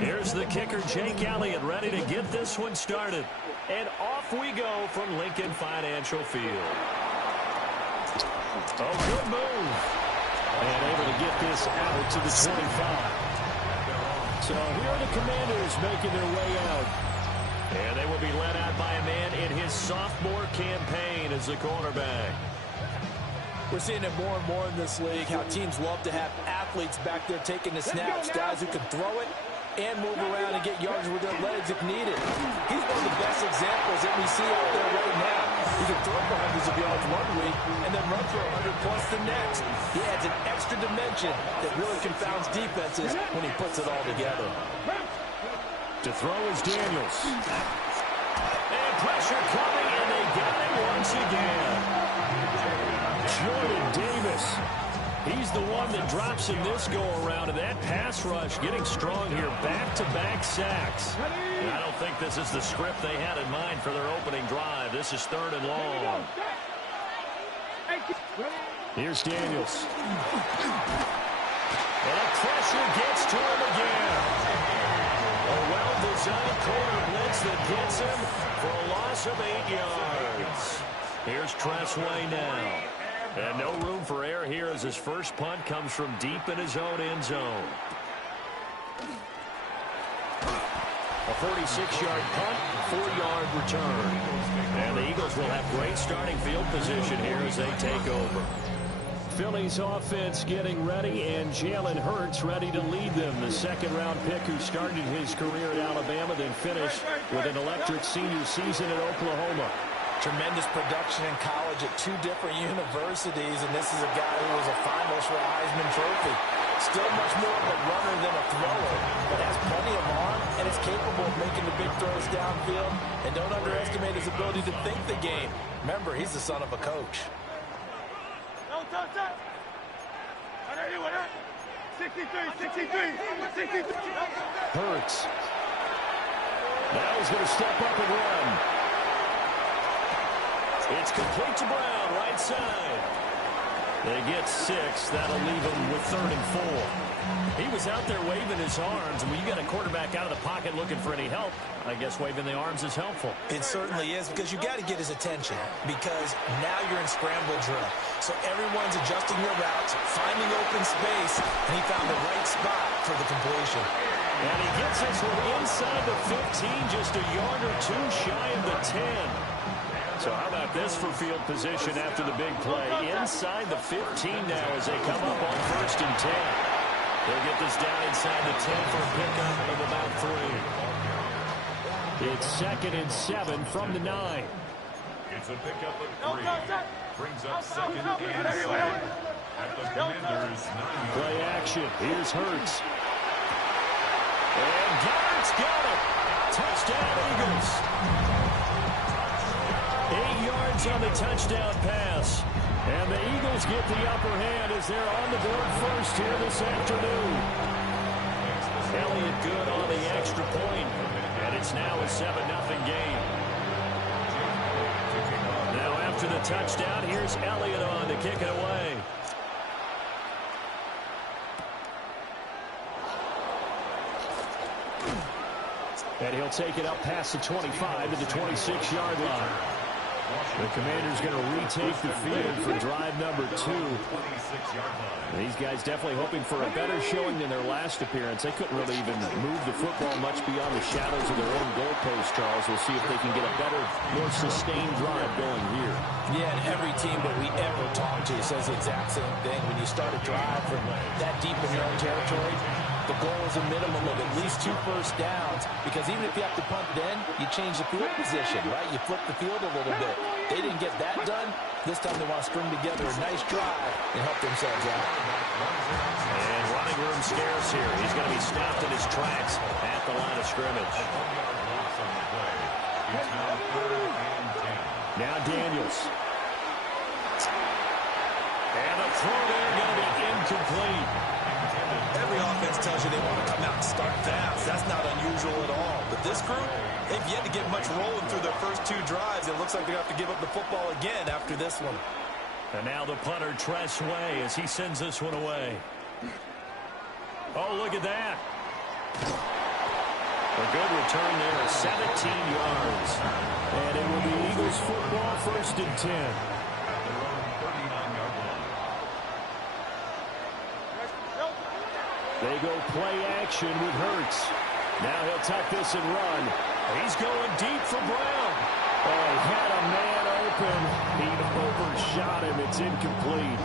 Here's the kicker, Jake Elliott, ready to get this one started. And off we go from Lincoln Financial Field. Oh, good move. And able to get this out to the 25. So here are the Commanders making their way out. And they will be led out by a man in his sophomore campaign as the quarterback. We're seeing it more and more in this league, how teams love to have athletes back there taking the snaps, guys who can throw it and move around and get yards with their legs if needed. He's one of the best examples that we see out there right now. He can throw for hundreds of yards one week and then run for 100-plus the next. He adds an extra dimension that really confounds defenses when he puts it all together. To throw is Daniels. And pressure coming, and they got him once again. Jordan Davis. He's the one that drops in this go-around, and that pass rush getting strong here. Back-to-back sacks. And I don't think this is the script they had in mind for their opening drive. This is 3rd and long. Here's Daniels. And pressure gets to him again. A well-designed corner blitz that gets him for a loss of 8 yards. Here's Tressway now. And no room for error here as his first punt comes from deep in his own end zone. A 46-yard punt, 4-yard return. And the Eagles will have great starting field position here as they take over. Philly's offense getting ready, and Jalen Hurts ready to lead them. The second-round pick who started his career at Alabama, then finished with an electric senior season at Oklahoma. Tremendous production in college at 2 different universities, and this is a guy who was a finalist for a Heisman Trophy. Still much more of a runner than a thrower, but has plenty of arm and is capable of making the big throws downfield. And don't underestimate his ability to think the game. Remember, he's the son of a coach. 63. Hurts. Now he's going to step up and run. It's complete to Brown, right side. They get 6. That'll leave him with 3rd and 4. He was out there waving his arms, and when you got a quarterback out of the pocket looking for any help, I guess waving the arms is helpful. It certainly is, because you got to get his attention, because now you're in scramble drill. So everyone's adjusting their routes, finding open space, and he found the right spot for the completion. And he gets this one inside the 15, just a yard or 2 shy of the 10. So how about this for field position after the big play? Inside the 15 now as they come up on 1st and 10. They'll get this down inside the 10 for a pickup of about 3. It's 2nd and 7 from the 9. It's a pickup of 3. Brings up 2nd and 7 at the Commanders' 9. Play action. Here's Hurts. And Garrett's got it. Touchdown, Eagles. 8 yards on the touchdown pass. And the Eagles get the upper hand as they're on the board first here this afternoon. Elliott good on the extra point. And it's now a 7-0 game. Now after the touchdown, here's Elliott on to kick it away. And he'll take it up past the 25 to the 26-yard line. The Commanders going to retake the field for drive number 2. These guys definitely hoping for a better showing than their last appearance. They couldn't really even move the football much beyond the shadows of their own goalpost, Charles. We'll see if they can get a better, more sustained drive going here. Yeah, and every team that we ever talk to says the exact same thing. When you start a drive from that deep in your own territory, the goal is a minimum of at least 2 first downs, because even if you have to punt then, you change the field position, right? You flip the field a little bit. They didn't get that done. This time they want to string together a nice drive and help themselves out. And running room scarce here. He's going to be stopped in his tracks at the line of scrimmage. Now Daniels. And the throw there going to be incomplete. Every offense tells you they want to come out and start fast. That's not unusual at all. But this group, they've yet to get much rolling through their first 2 drives. It looks like they're going to have to give up the football again after this one. And now the punter, Tressway, as he sends this one away. at that. A good return there of 17 yards. And it will be Eagles football, 1st and 10. They go play action with Hurts. Now he'll tuck this and run. He's going deep for Brown. Oh, he had a man open. He overshot him. It's incomplete.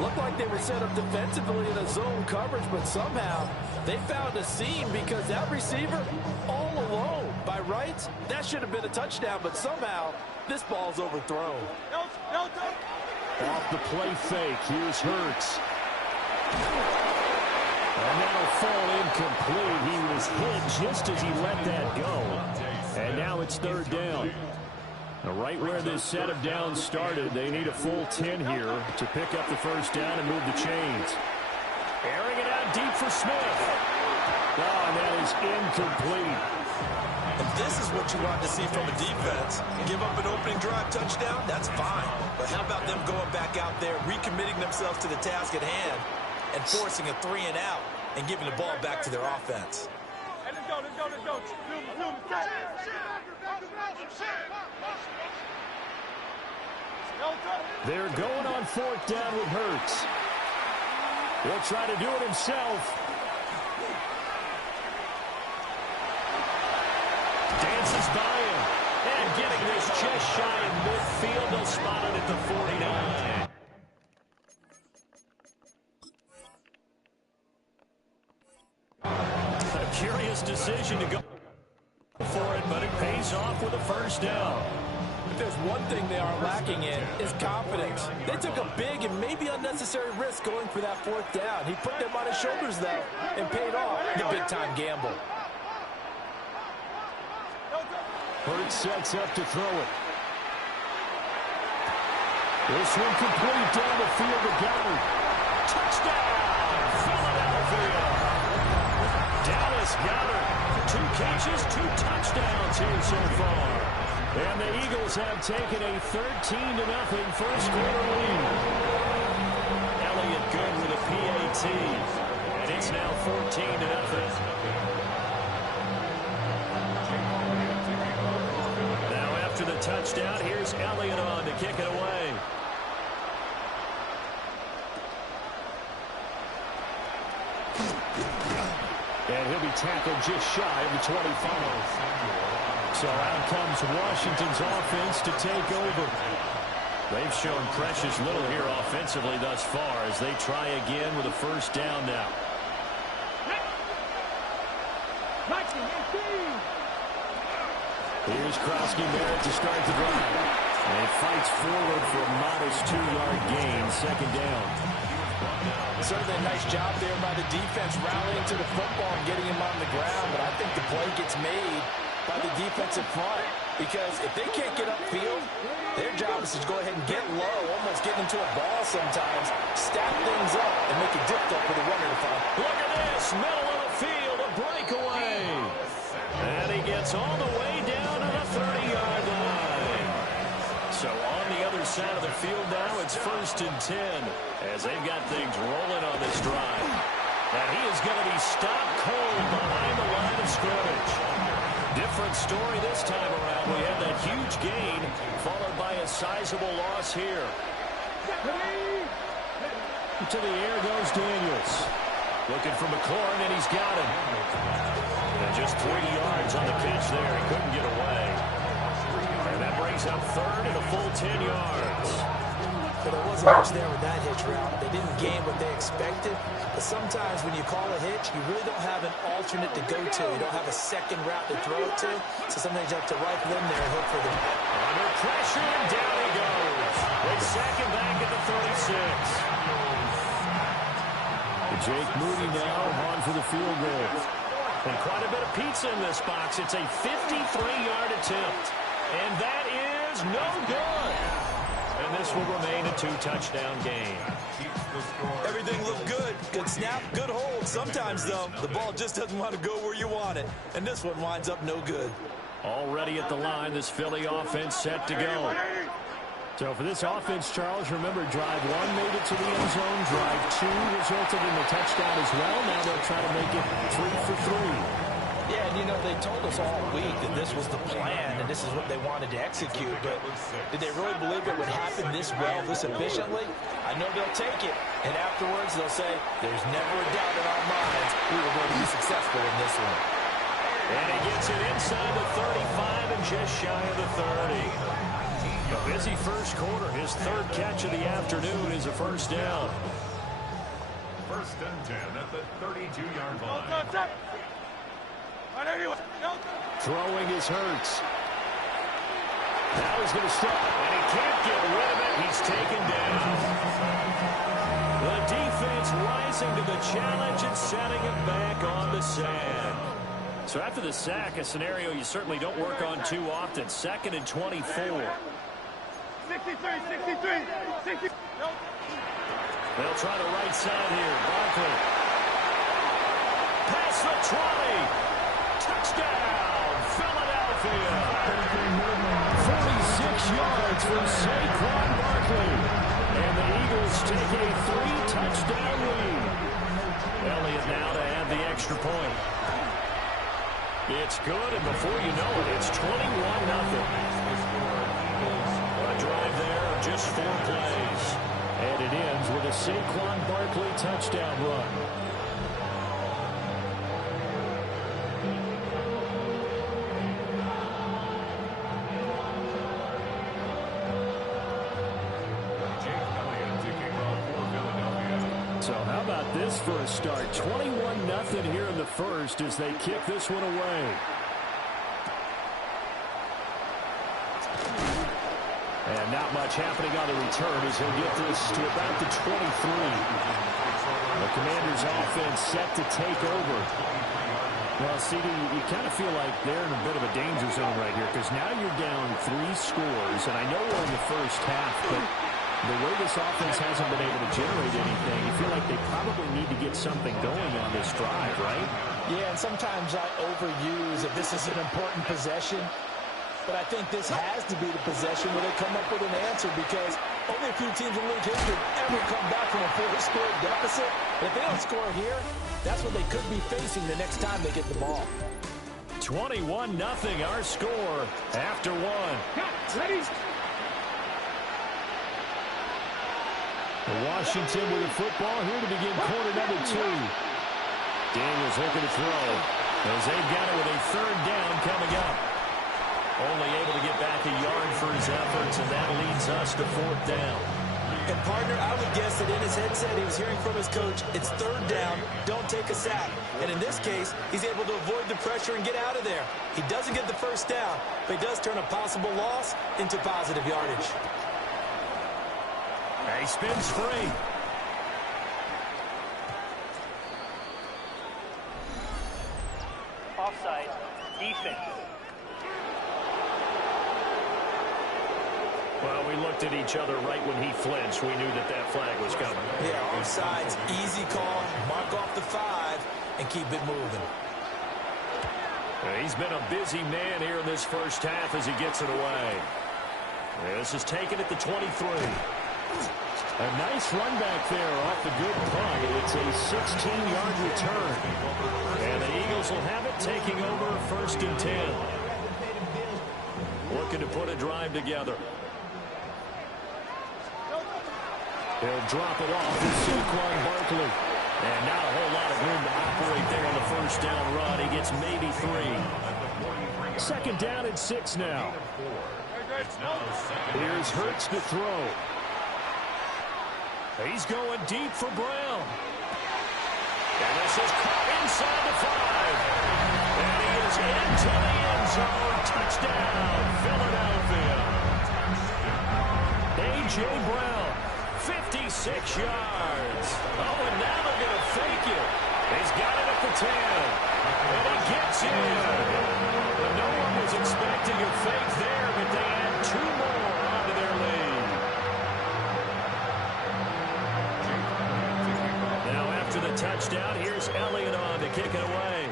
Looked like they were set up defensively in a zone coverage, but somehow they found a seam because that receiver all alone. By rights, that should have been a touchdown, but somehow this ball's overthrown. Off the play fake. Here's Hurts. And that'll fall incomplete. He was hit just as he let that go. And now it's 3rd down. Now, right where this set of downs started, they need a full 10 here to pick up the 1st down and move the chains. Airing it out deep for Smith. Oh, and that is incomplete. And this is what you want to see from a defense. Give up an opening drive touchdown, that's fine. But how about them going back out there, recommitting themselves to the task at hand, and forcing a 3 and out and giving the ball back to their offense. Hey, let's go. They're going on 4th down with Hurts. He'll try to do it himself. Dances by him. And getting this just shy in midfield. They'll spot it at the 49. A curious decision to go for it, but it pays off with a 1st down. If there's one thing they are lacking in, is confidence. They took a big and maybe unnecessary risk going for that 4th down. He put them on his shoulders, though, and paid off the big-time gamble. Hurts sets up to throw it. This one complete down the field to Goddard. Touchdown, Philadelphia. Dallas Goddard, 2 catches, 2 touchdowns here so far. And the Eagles have taken a 13-0 first quarter lead. Elliott good with a PAT. And it's now 14-0. Now after the touchdown, here's Elliott on to kick it away. And he'll be tackled just shy of the 25. So out comes Washington's offense to take over. They've shown precious little here offensively thus far as they try again with a 1st down now. Here's Krosky-Merritt to start the drive. And he fights forward for a modest 2-yard gain, 2nd down. Certainly a nice job there by the defense rallying to the football and getting him on the ground, but I think the play gets made by the defensive front because if they can't get upfield, their job is to go ahead and get low, almost get into a ball sometimes, stack things up, and make it difficult for the runner to find. Look at this, middle of the field, a breakaway. And he gets all the way down to the 30-yard line. So on the other side of the field now, it's 1st and 10 as they've got things rolling on this drive. And he is going to be stopped cold behind the line of scrimmage. Different story this time around. We have that huge gain followed by a sizable loss here. To the air goes Daniels. Looking for McLaurin, and he's got him. And just 3 yards on the pitch there. He couldn't get away. And that brings up 3rd and a full 10 yards. But there wasn't much there with that hitch route. They didn't gain what they expected. But sometimes when you call a hitch, you really don't have an alternate to go to. You don't have a second route to throw it to. So sometimes you have to rifle in there and hope for the... Under pressure, and down he goes. They sack him back at the 36. Jake Moody now on for the field goal. And quite a bit of pizza in this box. It's a 53-yard attempt. And that is no good. And this will remain a 2-touchdown game. Everything looked good. Good snap, good hold. Sometimes, though, the ball just doesn't want to go where you want it. And this one winds up no good. Already at the line, this Philly offense set to go. So for this offense, Charles, remember, drive 1 made it to the end zone. Drive 2 resulted in a touchdown as well. Now they'll try to make it 3 for 3. Yeah, and you know, they told us all week that this was the plan and this is what they wanted to execute, but did they really believe it would happen this well, this efficiently? I know they'll take it, and afterwards they'll say, there's never a doubt in our minds we were going to be successful in this one. And he gets it inside the 35 and just shy of the 30. A busy first quarter. His 3rd catch of the afternoon is a first down. 1st and 10 at the 32-yard line. Throwing is Hurts. Now he's going to stop, and he can't get rid of it. He's taken down. The defense rising to the challenge and setting it back on the sand. So after the sack, a scenario you certainly don't work on too often. 2nd and 24. 63. They'll try the right side here. Barkley. Past the 20. Touchdown, Philadelphia. 46 yards from Saquon Barkley. And the Eagles take a 3-touchdown lead. Elliott now to add the extra point. It's good, and before you know it, it's 21-0. A drive there of just 4 plays. And it ends with a Saquon Barkley touchdown run. So how about this for a start? 21-0 here in the first as they kick this one away. And not much happening on the return as he'll get this to about the 23. The Commanders' offense set to take over. Well, CD, you kind of feel like they're in a bit of a danger zone right here because now you're down 3 scores, and I know we're in the first half, but the way this offense hasn't been able to generate anything, you feel like they probably need to get something going on this drive, right? Yeah, and sometimes I overuse that this is an important possession, but I think this has to be the possession where they come up with an answer because only a few teams in league history ever come back from a 4-score deficit. And if they don't score here, that's what they could be facing the next time they get the ball. 21-0 our score after 1. Ready? Washington with the football here to begin quarter number 2. Daniels looking to throw as they've got it with a 3rd down coming up. Only able to get back a yard for his efforts, and that leads us to 4th down. And partner, I would guess that in his headset he was hearing from his coach, it's 3rd down, don't take a sack. And in this case, he's able to avoid the pressure and get out of there. He doesn't get the 1st down, but he does turn a possible loss into positive yardage. He spins free. Offside, defense. Well, we looked at each other right when he flinched. We knew that that flag was coming. Yeah, offsides, easy call, mark off the 5, and keep it moving. He's been a busy man here in this first half as he gets it away. This is taken at the 23. A nice run back there off the good punt. It's a 16-yard return. And the Eagles will have it taking over 1st and 10. Looking to put a drive together. He'll drop it off to Saquon Barkley. And not a whole lot of room to operate there on the 1st down run. He gets maybe 3. 2nd down and 6 now. Here's Hurts to throw. He's going deep for Brown. And this is caught inside the 5. And he is into the end zone. Touchdown, Philadelphia. A.J. Brown, 56 yards. Oh, and now they're going to fake it. He's got it at the 10. And he gets in. No one was expecting a fake there, but they add 2 more onto their lead. After the touchdown, here's Elliott on to kick it away.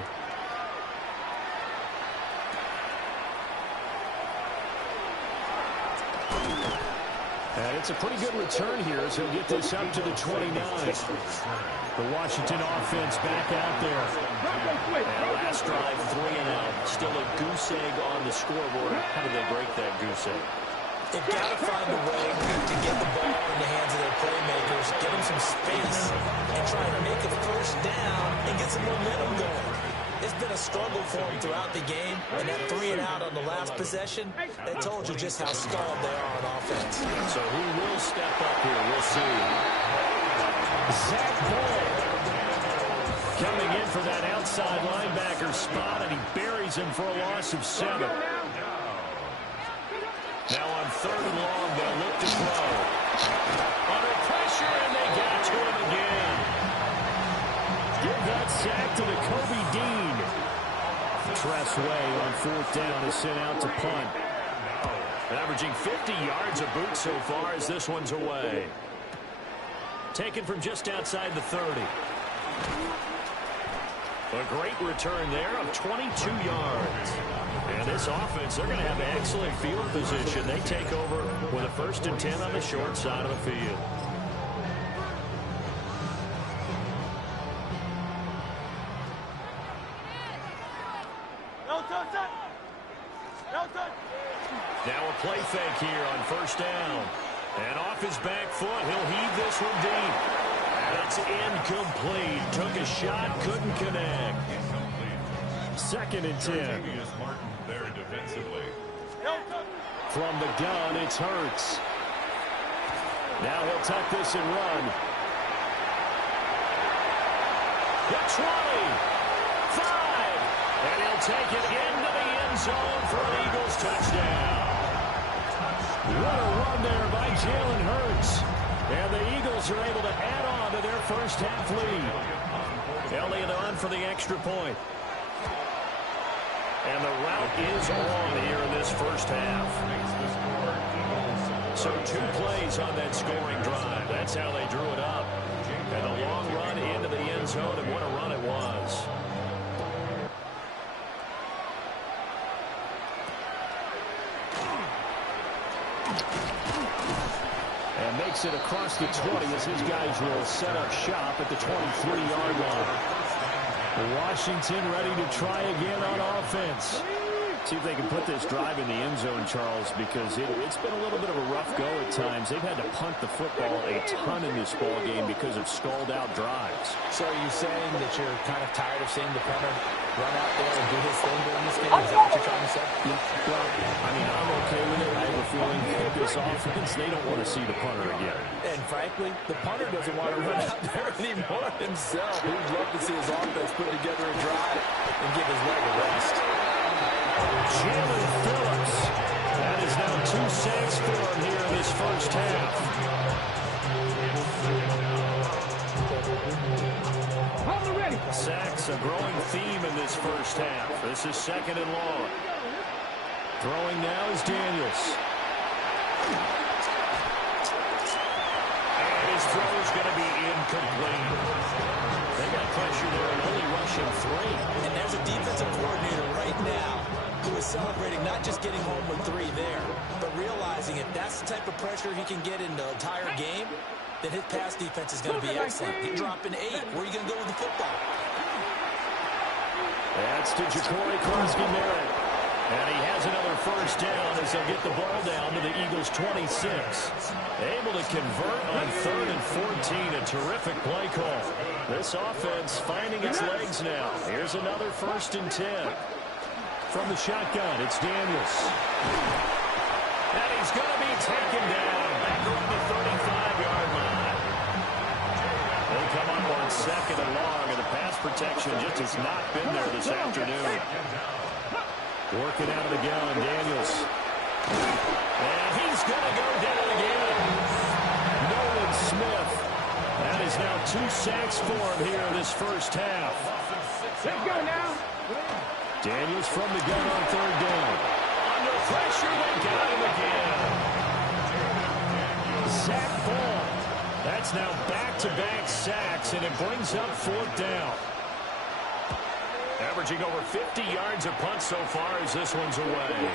And it's a pretty good return here as he'll get this up to the 29. The Washington offense back out there. And last drive, 3 and out. Still a goose egg on the scoreboard. How do they break that goose egg? They've got to find a way to get the ball in the hands of their playmakers, get them some space, and try to make a first down and get some momentum going. It's been a struggle for them throughout the game, and that 3 and out on the last possession, that told you just how stalled they are on offense. So who will step up here? We'll see. Zach Ball coming in for that outside linebacker spot, and he buries him for a loss of 7. Now on 3rd and long, they'll look to throw. Under pressure, and they got to him again. Give that sack to the Kobe Dean. Tressway on 4th down is sent out to punt. Averaging 50 yards a boot so far as this one's away. Taken from just outside the 30. A great return there of 22 yards. And this offense, they're going to have excellent field position. They take over with a 1st and 10 on the short side of the field. Now a play fake here on 1st down. And off his back foot, he'll heave this one deep. That's incomplete. Took a shot, couldn't connect. 2nd and 10. From the gun, it's Hurts. Now he'll tuck this and run. The 20. 5. And he'll take it into the end zone for an Eagles touchdown. What a run there by Jalen Hurts. And the Eagles are able to add on to their first half lead. Elliott on for the extra point. And the route is on here in this first half. So 2 plays on that scoring drive. That's how they drew it up. And a long run into the end zone, and what a run it was. And makes it across the 20 as his guys will set up shop at the 23-yard line. Washington ready to try again on offense. See if they can put this drive in the end zone, Charles, because it's been a little bit of a rough go at times. They've had to punt the football a ton in this ball game because of stalled-out drives. So are you saying that you're kind of tired of seeing the punter run out there and do his thing during this game? Is that what you're trying to say? Well, I mean, I'm okay with it. I have a feeling that this offense, they don't want to see the punter again. And frankly, the punter doesn't want to run out there anymore himself. He'd love to see his offense put together a drive and give his leg a rest. Jalen Phillips. That is now 2 sacks for him here in this first half. Sacks, a growing theme in this first half. This is 2nd and long. Throwing now is Daniels. And his throw is going to be incomplete. They got pressure there and only rushing 3. And there's a defensive coordinator right now who is celebrating not just getting home with 3 there, but realizing if that's the type of pressure he can get in the entire game, then his pass defense is going to be excellent. You're dropping 8. Where are you going to go with the football? That's to Ja'Cory Crosby-Merritt. And he has another first down as they'll get the ball down to the Eagles' 26. Able to convert on 3rd and 14. A terrific play call. This offense finding its legs now. Here's another 1st and 10. From the shotgun, it's Daniels. And he's going to be taken down back around the 35-yard line. They come up on 2nd and long, and the pass protection just has not been there this afternoon. Working out of the gun, Daniels. And he's going to go down again. Nolan Smith. That is now 2 sacks for him here in this first half. Let's go now. Daniels from the gun on 3rd down. Under pressure, they got him again. Zach Ball. That's now back-to-back sacks, and it brings up 4th down. Averaging over 50 yards a punt so far as this one's away.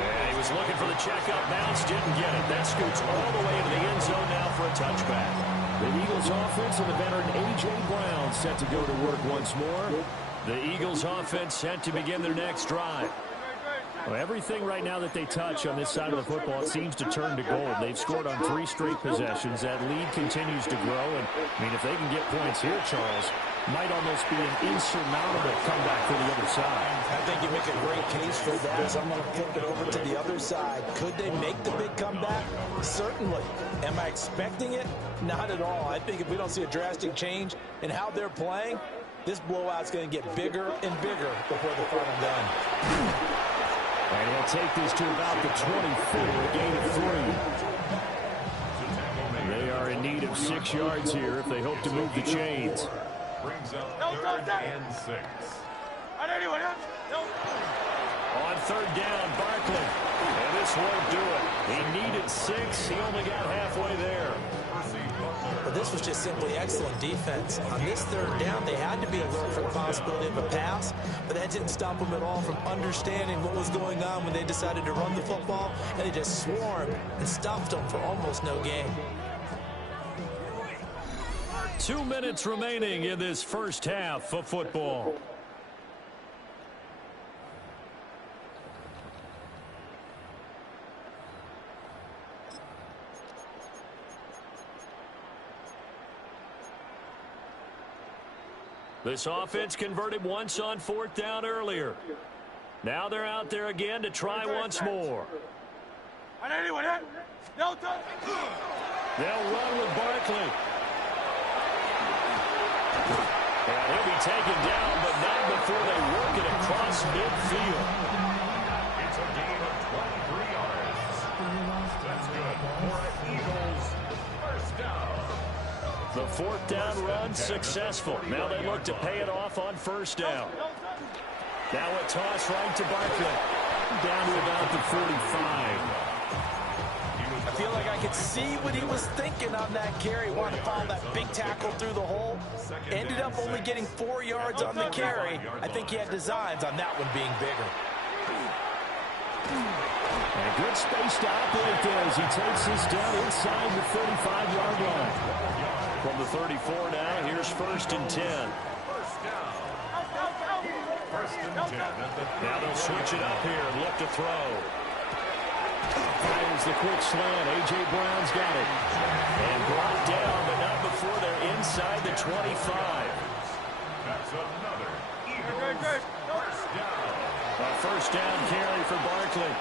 And he was looking for the checkup bounce, didn't get it. That scoots all the way into the end zone now for a touchback. The Eagles offense and the veteran A.J. Brown set to go to work once more. The Eagles offense set to begin their next drive. Well, everything right now that they touch on this side of the football, it seems to turn to gold. They've scored on 3 straight possessions. That lead continues to grow. And, I mean, if they can get points here, Charles, might almost be an insurmountable comeback for the other side. I think you make a great case for that. As I'm going to flip it over to the other side. Could they make the big comeback? Certainly. Am I expecting it? Not at all. I think if we don't see a drastic change in how they're playing, this blowout's going to get bigger and bigger before the final done. And he'll take this to about the 24, a gain of 3. They are in need of 6 yards here if they hope to move the chains. Brings up 3rd and 6. On 3rd down, Barkley. And this won't do it. He needed 6. He only got halfway there. But this was just simply excellent defense. On this 3rd down, they had to be alert for the possibility of a pass, but that didn't stop them at all from understanding what was going on when they decided to run the football, and they just swarmed and stuffed them for almost no gain. 2 minutes remaining in this first half of football. This offense converted once on 4th down earlier. Now they're out there again to try once more. They'll run with Barkley. And he'll be taken down, but not before they work it across midfield. It's a gain of 23 yards. That's good for Eagles. First down. The 4th down run successful. Now they look to pay it off on 1st down. Now a toss right to Barkley. Down to about the 45. I feel like I could see what he was thinking on that carry. Wanted to follow that big tackle through the hole. Ended up only getting 4 yards on the carry. I think he had designs on that one being bigger. And a good space to operate there as he takes this down inside the 35-yard line. From the 34 now, here's 1st and 10. Now they'll switch it up here and look to throw. Fires the quick slant. A.J. Brown's got it. And brought down, but not before they're inside the 25. That's another Eagles first down. A 1st down carry for Barkley.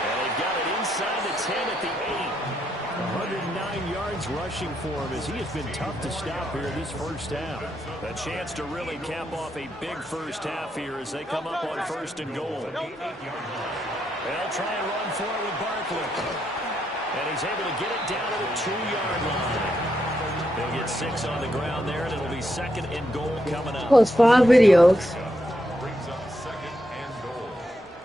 And they've got it inside the 10 at the 8. 109 yards rushing for him as he has been tough to stop here this first half. A chance to really cap off a big first half here as they come up on 1st and goal. They'll try and run for it with Barkley. And he's able to get it down to the 2-yard line. He'll get 6 on the ground there, and it'll be 2nd and goal coming up. Post 5 videos. Brings up 2nd and goal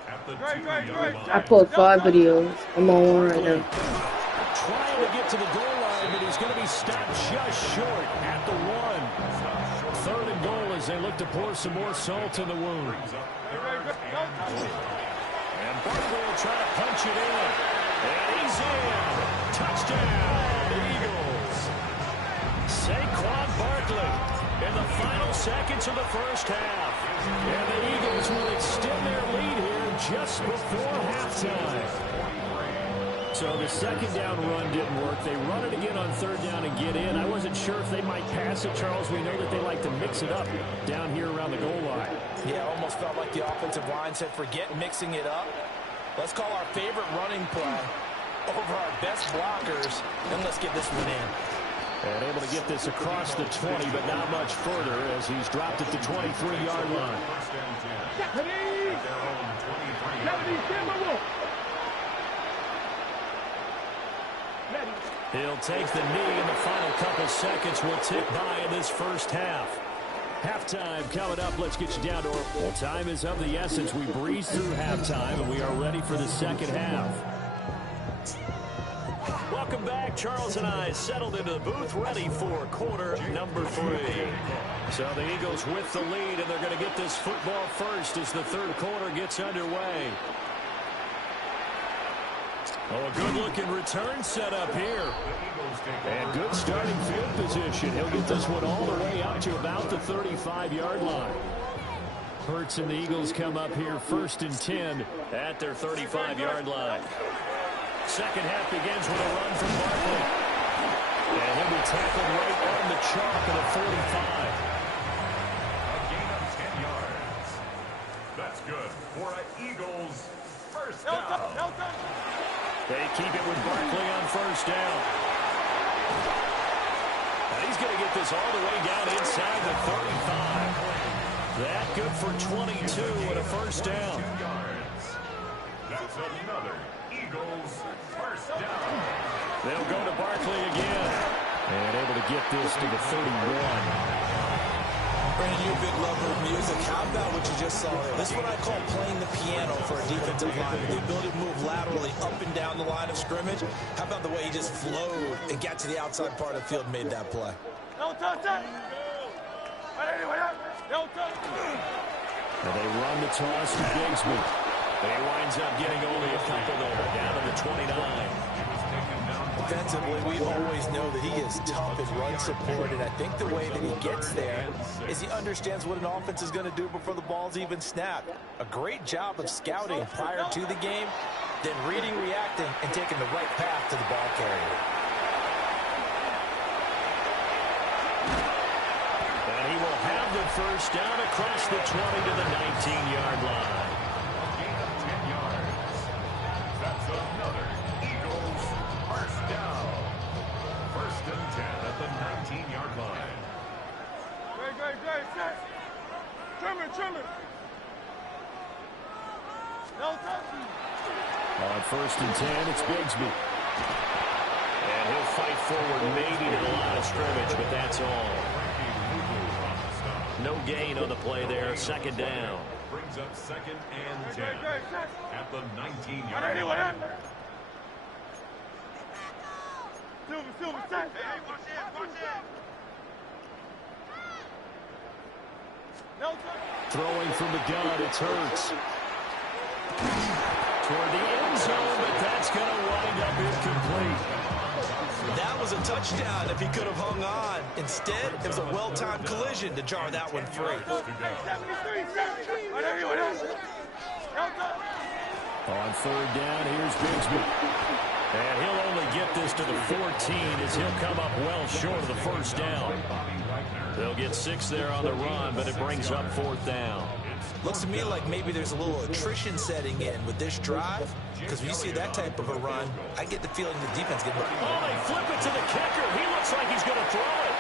at the 2-yard line. I post 5 videos. I'm on one right now. Trying to get to the goal line, but he's going to be stopped just short at the 1. 3rd and goal as they look to pour some more salt in the wound. And Barkley will try to punch it in. And he's in. Touchdown, Eagles. Saquon Barkley in the final seconds of the first half. And the Eagles will extend their lead here just before halftime. So the 2nd down run didn't work. They run it again on 3rd down and get in. I wasn't sure if they might pass it, Charles. We know that they like to mix it up down here around the goal line. Yeah, almost felt like the offensive line said, forget mixing it up. Let's call our favorite running play over our best blockers, and let's get this one in. And able to get this across the 20, but not much further as he's dropped at the 23-yard line. He'll take the knee in the final couple seconds. Will tick by in this first half. Halftime coming up. Let's get you down to our time is of the essence. We breeze through halftime, and we are ready for the second half. Welcome back. Charles and I settled into the booth, ready for quarter number 3. So the Eagles with the lead, and they're going to get this football first as the third quarter gets underway. Oh, a good-looking return set up here. And good starting field position. He'll get this one all the way up to about the 35-yard line. Hurts and the Eagles come up here 1st and 10 at their 35-yard line. Second half begins with a run from Barkley. And he'll be tackled right on the chalk at the 45. A gain of 10 yards. That's good for an Eagles first down. They keep it with Barkley on 1st down. And he's going to get this all the way down inside the 35. That good for 22 and a 1st down. 2 yards. That's another Eagles first down. They'll go to Barkley again. And able to get this to the 31. Brandon, you're a big lover of music. How about what you just saw there? This is what I call playing the piano for a defensive lineman. The ability to move laterally up and down the line of scrimmage. How about the way he just flowed and got to the outside part of the field and made that play? Don't touch that. Don't touch. And they run the toss to Bigsby. But he winds up getting only a couple there, down to the 29. Defensively, we always know that he is tough in run support, and I think the way that he gets there is he understands what an offense is going to do before the ball's even snapped. A great job of scouting prior to the game, then reading, reacting, and taking the right path to the ball carrier. And he will have the 1st down across the 20 to the 19-yard line. A gain of 10 yards. That's another Eagles first down. 1st and 10 at the 19-yard line. Great. Trim it. No touching. On 1st and 10, it's Bigsby. And he'll fight forward maybe to the line of scrimmage, but that's all. No gain on the play there. 2nd down. Brings up 2nd and 10 at the 19-yard line. Silver, set. Hey, watch it. No touching. Throwing from the gun, it's Hurts. Toward the end zone, but that's going to wind up incomplete. That was a touchdown if he could have hung on. Instead, it was a well-timed collision to jar that one free. On 3rd down, here's Bigsby. And he'll only get this to the 14 as he'll come up well short of the 1st down. They'll get 6 there on the run, but it brings up 4th down. Looks to me like maybe there's a little attrition setting in with this drive, because when you see that type of a run, I get the feeling the defense gets... Oh, they flip it to the kicker. He looks like he's going to throw it.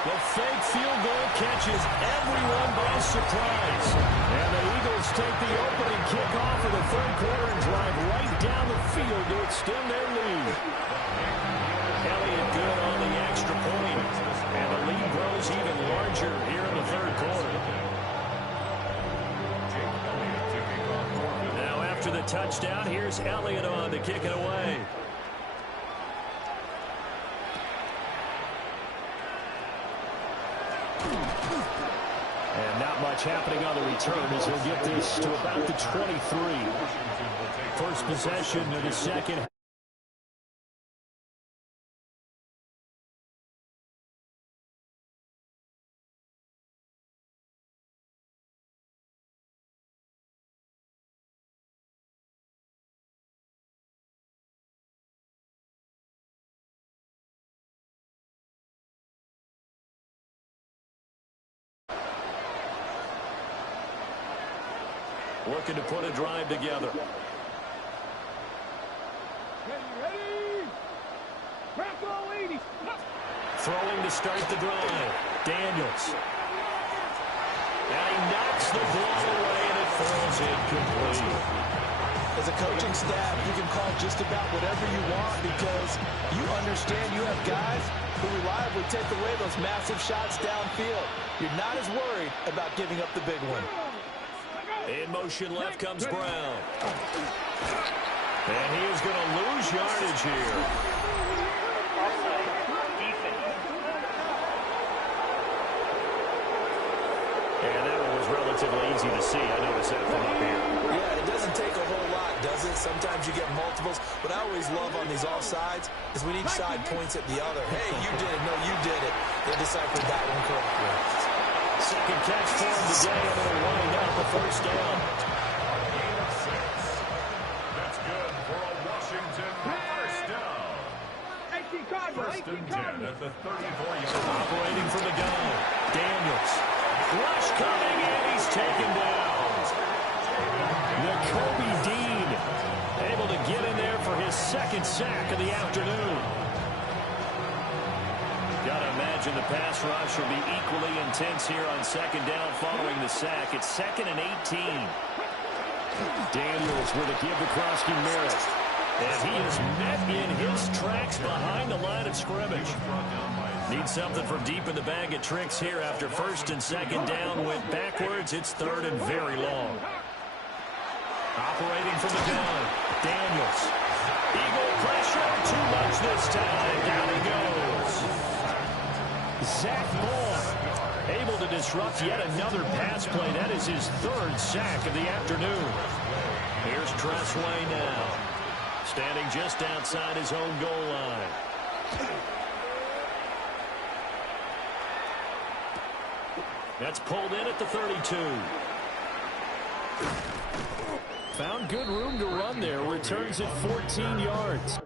The fake field goal catches everyone by surprise. And the Eagles take the opening kickoff of the 3rd quarter and drive right down the field to extend their lead. Elliott good on the extra point. And the lead grows even larger here in the 3rd quarter. Now after the touchdown, here's Elliott on to kick it away. And not much happening on the return as he'll get this to about the 23. First possession of the 2nd. Looking to put a drive together. Ready. Throwing to start the drive. Daniels. And he knocks the ball away, and it falls incomplete. As a coaching staff, you can call just about whatever you want because you understand you have guys who reliably take away those massive shots downfield. You're not as worried about giving up the big one. In motion left comes Brown. And he is going to lose yardage here. Offside. Defense. And that one was relatively easy to see. I noticed that from up here. Yeah, it doesn't take a whole lot, does it? Sometimes you get multiples. What I always love on these offsides is when each side points at the other. Hey, you did it. No, you did it. They deciphered that one correctly. Second catch for him today, and it'll wind up a first down. Gain of 6. That's good for a Washington first down. 18 Cardinals. First and 10 at the 34-yard line. Operating from the gun, Daniels. Rush coming, and he's taken down. Kobe Dean able to get in there for his second sack of the afternoon. Got to imagine the pass rush will be equally intense here on second down following the sack. It's 2nd and 18. Daniels with a give to Krosky Merritt. And he is met in his tracks behind the line of scrimmage. Needs something from deep in the bag of tricks here after first and second down went backwards. It's 3rd and very long. Operating from the gun, Daniels. Eagle pressure, too much this time. Down he goes. Zach Moore able to disrupt yet another pass play. That is his 3rd sack of the afternoon. Here's Tressway now. Standing just outside his own goal line. That's pulled in at the 32. Found good room to run there. Returns at 14 yards.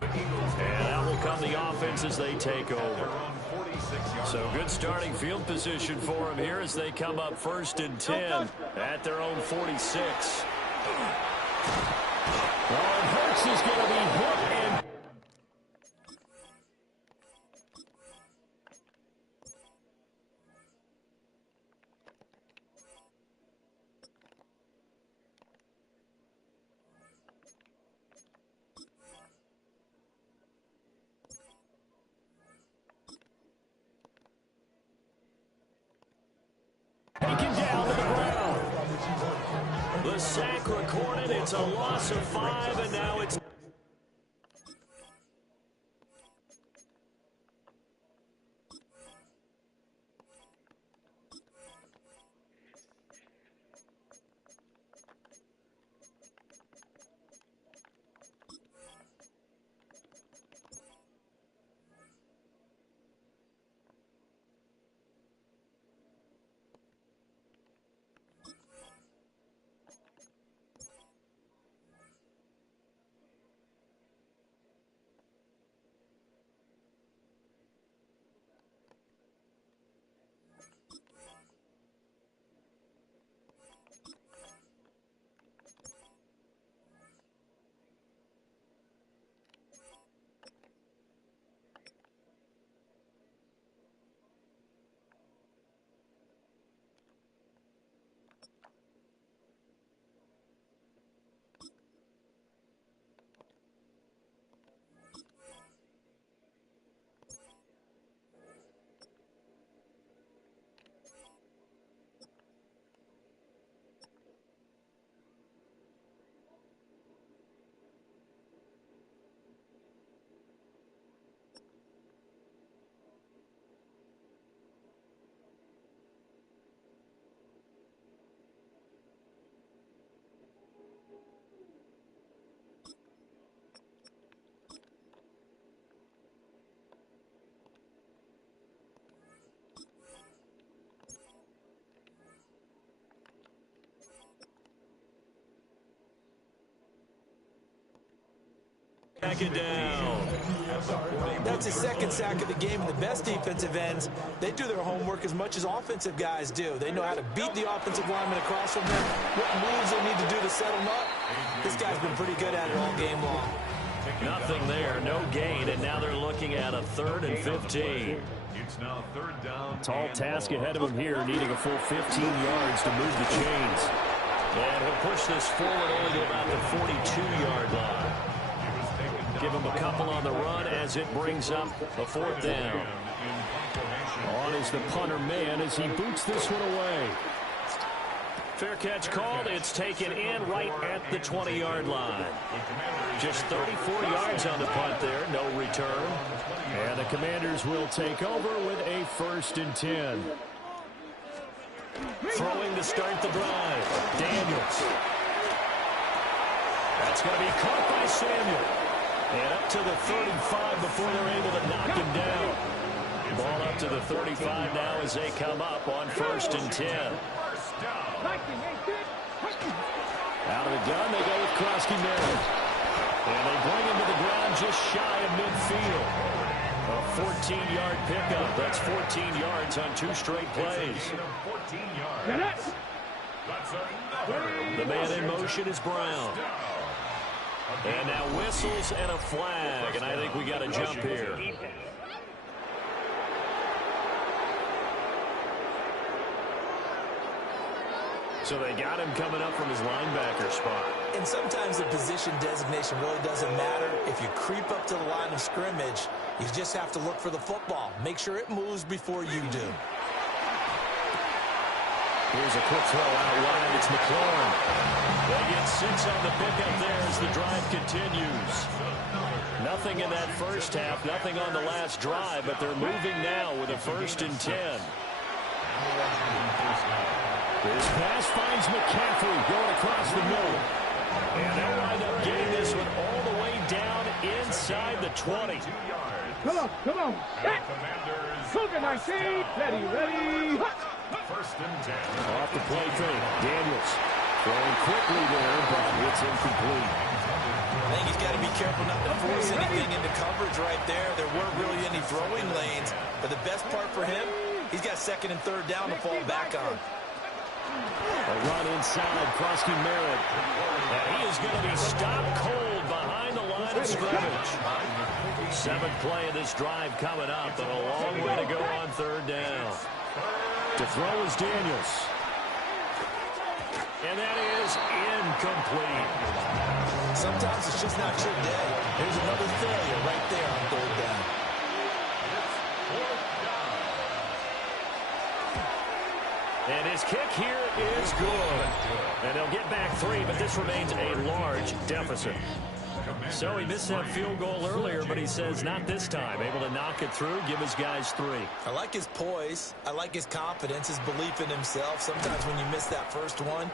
And out will come the offense as they take over. So good starting field position for them here as they come up 1st and 10 at their own 46. Oh, and Hurts is going to be hit and taken down to the ground. The sack recorded. It's a loss of 5, and now it's Second down. That's his second sack of the game. And the best defensive ends, they do their homework as much as offensive guys do. They know how to beat the offensive lineman across from them, what moves they need to do to set them up. This guy's been pretty good at it all game long. Nothing there, no gain, and now they're looking at a 3rd and 15. It's now 3rd down. Tall task ahead of him here, needing a full 15 yards to move the chains. And he'll push this forward only to about the 42-yard line. Give him a couple on the run as it brings up a 4th down. On is the punter man as he boots this one away. Fair catch called. It's taken in right at the 20-yard line. Just 34 yards on the punt there. No return. And the Commanders will take over with a 1st and 10. Throwing to start the drive. Daniels. That's going to be caught by Samuel. And up to the 35 before they're able to knock him down. Ball up to the 35 now as they come up on 1st and 10. Out of the gun, they go with Krosky-Merritt. And they bring him to the ground just shy of midfield. A 14-yard pickup. That's 14 yards on 2 straight plays. The man in motion is Brown. And now whistles and a flag. And I think we got a jump here. So they got him coming up from his linebacker spot. And sometimes the position designation really doesn't matter. If you creep up to the line of scrimmage, you just have to look for the football. Make sure it moves before you do. Here's a quick throw out wide. It's McLaurin. They get 6 on the pickup there as the drive continues. Nothing in that first half, nothing on the last drive, but they're moving now with a 1st and 10. This pass finds McCaffrey going across the middle. And they'll wind up getting this one all the way down inside the 20. Come on. Set. Cougar 19. Ready. 1st and 10. Off the play fake. Daniels throwing quickly there, but it's incomplete. I think he's got to be careful not to force anything into coverage right there. There weren't really any throwing lanes. But the best part for him, he's got 2nd and 3rd down to fall back on. A run inside, Krosky-Merritt. And he is going to be stopped cold behind the line of scrimmage. 7th play of this drive coming up, and a long way to go on 3rd down. To throw is Daniels. And that is incomplete. Sometimes it's just not your day. There's another failure right there on 3rd down. And his kick here is good. And they'll get back 3, but this remains a large deficit. So he missed that field goal earlier, but he says not this time. Able to knock it through, give his guys 3. I like his poise. I like his confidence, his belief in himself. Sometimes when you miss that first one,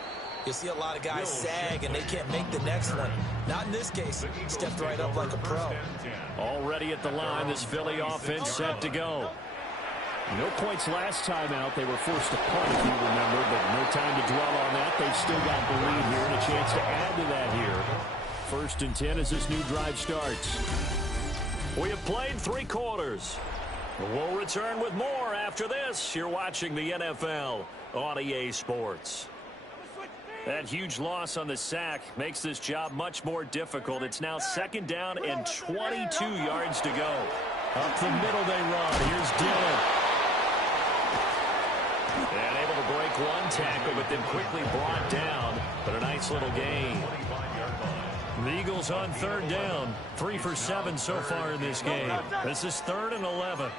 you see a lot of guys sag and they can't make the next one. Not in this case. Stepped right up like a pro. Already at the line, this Philly offense set to go. No points last time out. They were forced to punt, if you remember, but no time to dwell on that. They've still got the lead here and a chance to add to that here. 1st and 10 as this new drive starts. We have played 3 quarters. We'll return with more after this. You're watching the NFL on EA Sports. That huge loss on the sack makes this job much more difficult. It's now 2nd down and 22 yards to go. Up the middle they run. Here's Dillon. And able to break one tackle, but then quickly brought down. But a nice little gain. The Eagles on 3rd down. 3 for 7 so far in this game. This is 3rd and 11.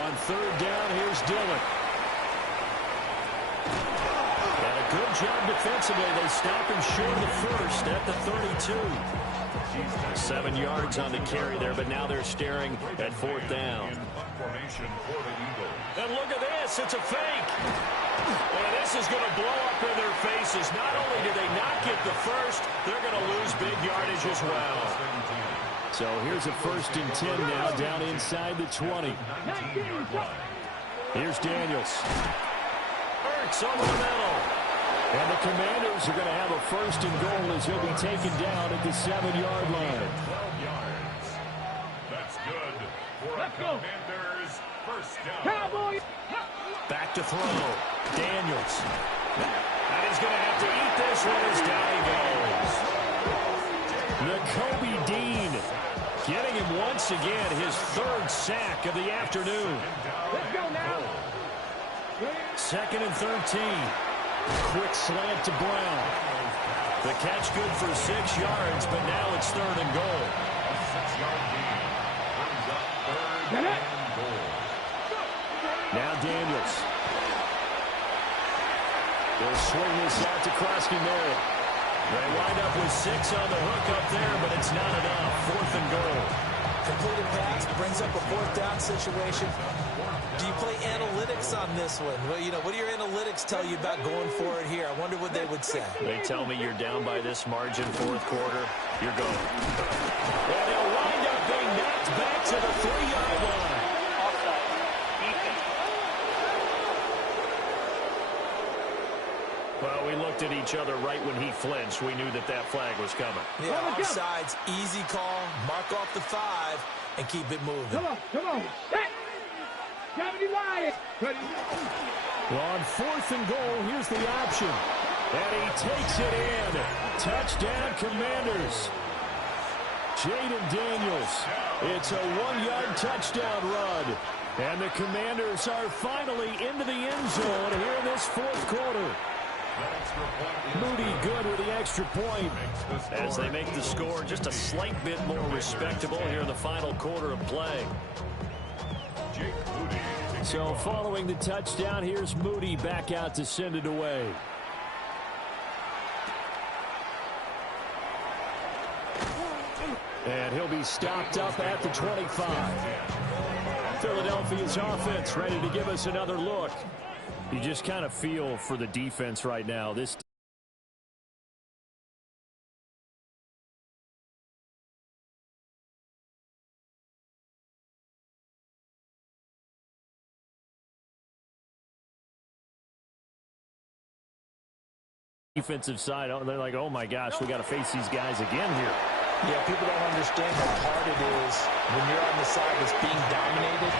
On 3rd down, here's Dillon. And a good job defensively. They stop him short of the 1st at the 32. 7 yards on the carry there, but now they're staring at 4th down. And look at this. It's a fake. And this is going to blow up in their faces. Not only do they not get the 1st, they're going to lose big yardage as well. So here's a 1st and 10 now down inside the 20. Here's Daniels. Hurts over the middle. And the Commanders are going to have a first and goal as he'll be taken down at the 7-yard line. 12 yards. That's good for a Commanders first down. Cowboys. Back to throw. Daniels. And he's going to have to eat this one as down he goes. Nakobe Dean getting him once again his 3rd sack of the afternoon. Let's go now. 2nd and 13. Quick slant to Brown. The catch good for 6 yards, but now it's 3rd and goal. A 6-yard gain brings up 3rd and goal. Now Daniels. They'll swing this out to Krosky Merritt. They wind up with 6 on the hook up there, but it's not enough. 4th and goal. Completed pass brings up a 4th down situation. Do you play analytics on this one? Well, you know, what do your analytics tell you about going for it here? I wonder what they would say. They tell me you're down by this margin, 4th quarter. You're going. And he'll wind up being knocked back to the 3-yard line. Offside. Defense. Well, we looked at each other right when he flinched. We knew that that flag was coming. Yeah, offsides, easy call, mark off the 5, and keep it moving. Come on. Set. 70 wide. Ready. Well, on 4th and goal, here's the option. And he takes it in. Touchdown, Commanders. Jaden Daniels. It's a 1-yard touchdown run. And the Commanders are finally into the end zone here in this 4th quarter. Moody good with the extra point as they make the score just a slight bit more respectable here in the final quarter of play. So following the touchdown, here's Moody back out to send it away. And he'll be stopped up at the 25. Philadelphia's offense ready to give us another look. You just kind of feel for the defense right now. This defensive side, they're like, oh my gosh, we got to face these guys again here. Yeah, people don't understand how hard it is when you're on the side that's being dominated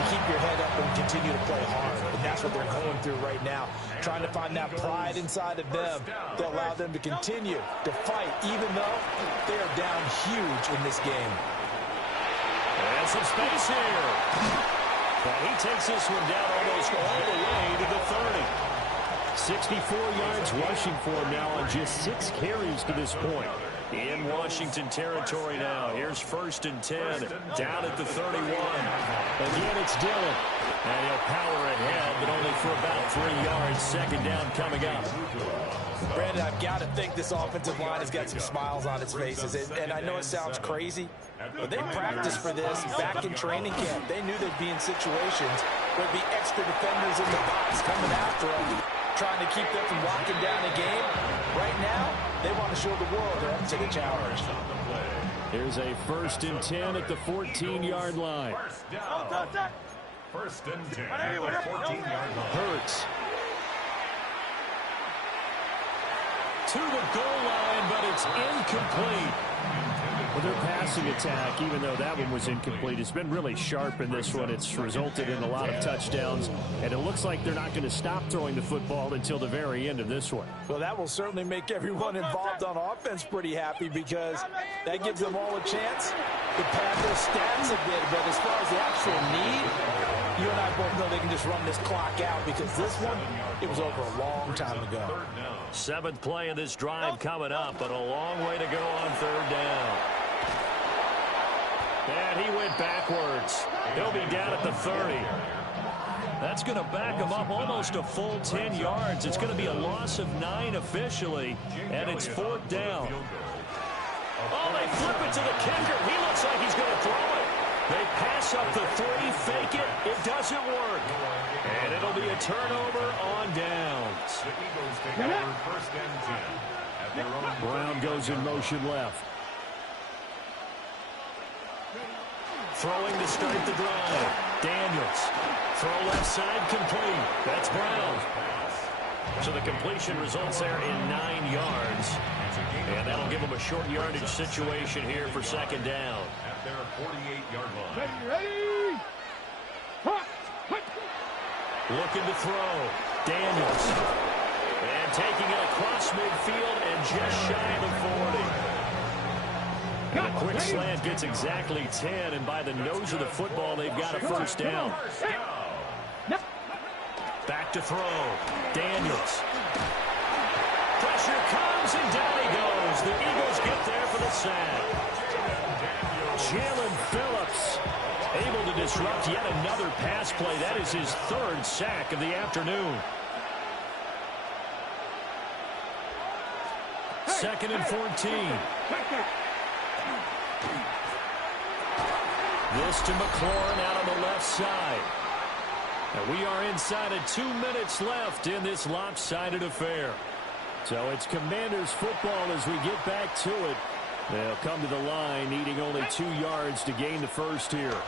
to keep your head up and continue to play hard. And that's what they're going through right now, trying to find that pride inside of them to allow them to continue to fight, even though they are down huge in this game. And some space here. And he takes this one down almost all the way to the 30. 64 yards rushing for him now on just 6 carries to this point. In Washington territory now. Here's 1st and 10. Down at the 31. Again, it's Dillon. And he'll power ahead, but only for about 3 yards. 2nd down coming up. Brandon, I've got to think this offensive line has got some smiles on its faces. And I know it sounds crazy, but they practiced for this back in training camp. They knew they'd be in situations where there'd be extra defenders in the box coming after them, trying to keep them from locking down a game. Right now, they want to show the world they're up to the challenge. Here's a 1st and 10 at the 14-yard line. 1st and 10 at the 14-yard line. Hurts. To the goal line, but it's incomplete. Well, their passing attack, even though that one was incomplete, it's been really sharp in this one. It's resulted in a lot of touchdowns, and it looks like they're not going to stop throwing the football until the very end of this one. Well, that will certainly make everyone involved on offense pretty happy because that gives them all a chance to pad their stats a bit. But as far as the actual need, you and I both know they can just run this clock out because this one, it was over a long time ago. 7th play of this drive coming up, but a long way to go on 3rd down. And he went backwards. He'll be down at the 30. That's going to back him up almost a full 10 yards. It's going to be a loss of 9 officially, and it's 4th down. Oh, they flip it to the kicker. He looks like he's going to throw it. They pass up the 3, fake it. It doesn't work. And it'll be a turnover on downs. The Eagles take over 1st and 10 at their own. Brown goes in motion left. Throwing to start the drive. Daniels. Throw left side complete. That's Brown. So the completion results there in 9 yards. And that'll give them a short yardage situation here for second down. At their 48-yard line. Ready? Looking to throw. Daniels. And taking it across midfield and just shy of the 40. And a quick slant gets exactly 10, and by the nose of the football, they've got a first down. Back to throw. Daniels. Pressure comes, and down he goes. The Eagles get there for the sack. Jalen Phillips able to disrupt yet another pass play. That is his 3rd sack of the afternoon. 2nd and 14. This to McLaurin out on the left side. And we are inside of 2 minutes left in this lopsided affair. So it's Commanders football as we get back to it. They'll come to the line needing only 2 yards to gain the first here. Look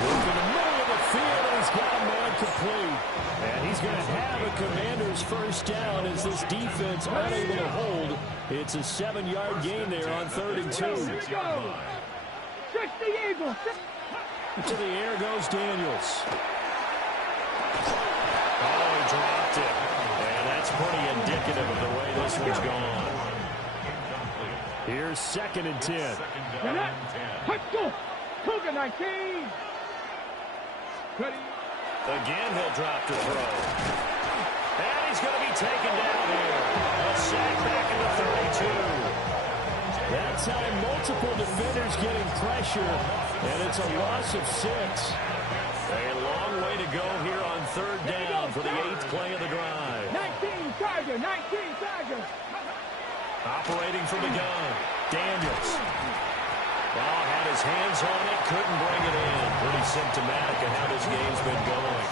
in the middle of the field, and he's got a man complete. And he's going to have a Commanders first down as this defense unable to hold. It's a 7-yard gain there on 3rd and 2. To the air goes Daniels. Oh, he dropped it. And that's pretty indicative of the way this one's gone. Here's 2nd and 10. Cougar 19. Again, he'll drop to throw. And he's going to be taken down here. A sack back in the 32. That time, multiple defenders getting pressure, and it's a loss of 6. A long way to go here on 3rd down for the 8th play of the drive. 19 Tiger, 19 Tiger. Operating from the gun, Daniels. Well, had his hands on it, couldn't bring it in. Pretty symptomatic of how this game's been going.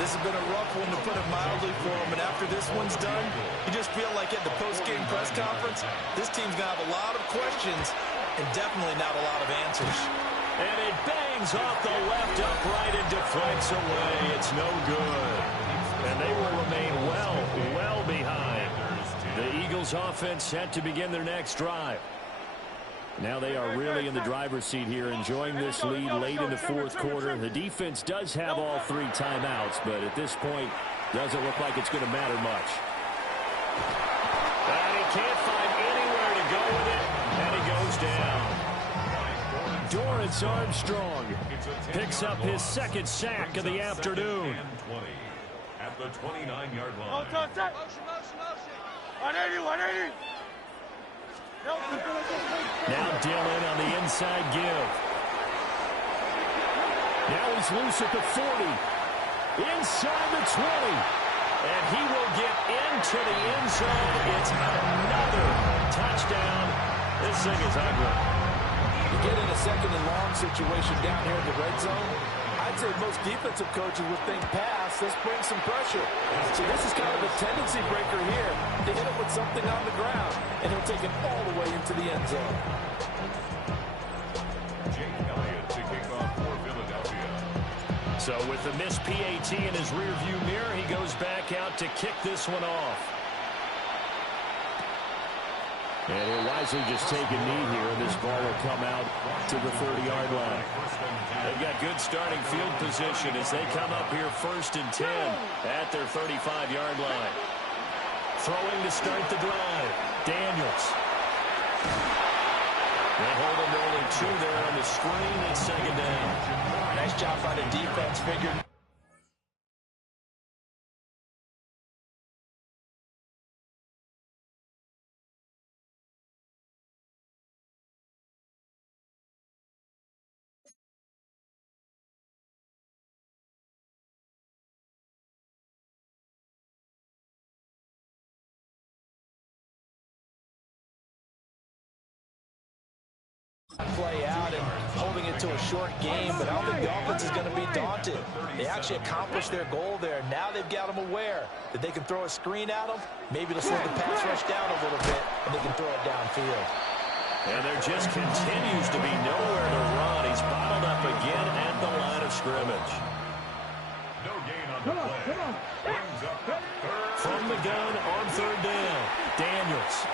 This has been a rough one, to put it mildly, for him. And after this one's done, you just feel like at the post-game press conference, this team's going to have a lot of questions and definitely not a lot of answers. And it bangs off the left upright and deflects away. It's no good. And they will remain well behind. The Eagles offense set to begin their next drive. Now they are really in the driver's seat here, enjoying this lead late in the 4th quarter. The defense does have all 3 timeouts, but at this point, doesn't look like it's going to matter much. And he can't find anywhere to go with it, and he goes down. Dorrance Armstrong picks up his 2nd sack of the afternoon. At the 29-yard line. Motion. 180. Now Dillon on the inside give. Now he's loose at the 40. Inside the 20. And he will get into the end zone. It's another touchdown. This thing is ugly. You get in a 2nd and long situation down here in the red zone, I'd say most defensive coaches would think pass, let's bring some pressure. So this is kind of a tendency breaker here to hit him with something on the ground, and he'll take it all the way into the end zone. Jake Elliott to kick off for Philadelphia. So with the missed PAT in his rearview mirror, he goes back out to kick this one off. And he'll wisely just take a knee here, and this ball will come out to the 30-yard line. They've got good starting field position as they come up here 1st and 10 at their 35-yard line. Throwing to start the drive. Daniels. They hold him to only 2 there on the screen. It's 2nd down. Nice job by the defense. Figured. Play out and holding it to a short game, but I don't think the offense is going to be daunted. They actually accomplished their goal there. Now they've got them aware that they can throw a screen at them. Maybe to slow the pass rush down a little bit, and they can throw it downfield. And there just continues to be nowhere to run. He's bottled up again at the line of scrimmage. No gain on the play. Brings up the third. From the gun on third down. Daniels.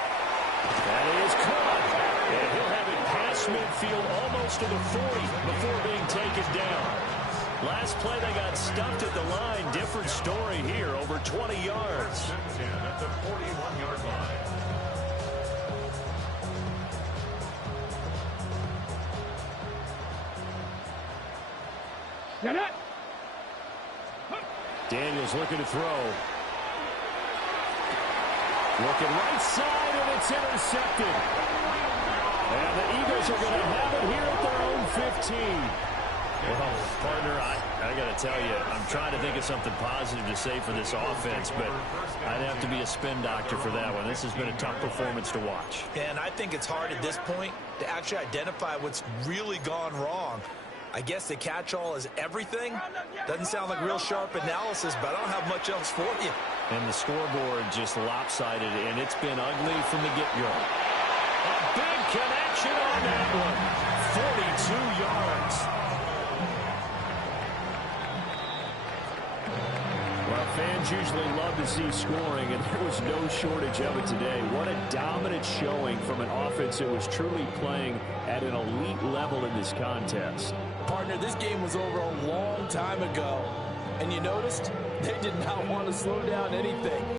That is caught. And he'll have it past midfield almost to the 40 before being taken down. Last play they got stuffed at the line. Different story here. Over 20 yards. 10 at the 41-yard line. Daniels looking to throw. Looking right side, and it's intercepted. And the Eagles are going to have it here at their own 15. Well, partner, I got to tell you, I'm trying to think of something positive to say for this offense, but I'd have to be a spin doctor for that one. This has been a tough performance to watch. And I think it's hard at this point to actually identify what's really gone wrong. I guess the catch-all is everything. Doesn't sound like real sharp analysis, but I don't have much else for you. And the scoreboard just lopsided, and it's been ugly from the get-go. A big connection on that one. 42 yards. Well, fans usually love to see scoring, and there was no shortage of it today. What a dominant showing from an offense that was truly playing at an elite level in this contest. Partner, this game was over a long time ago, and you noticed they did not want to slow down anything.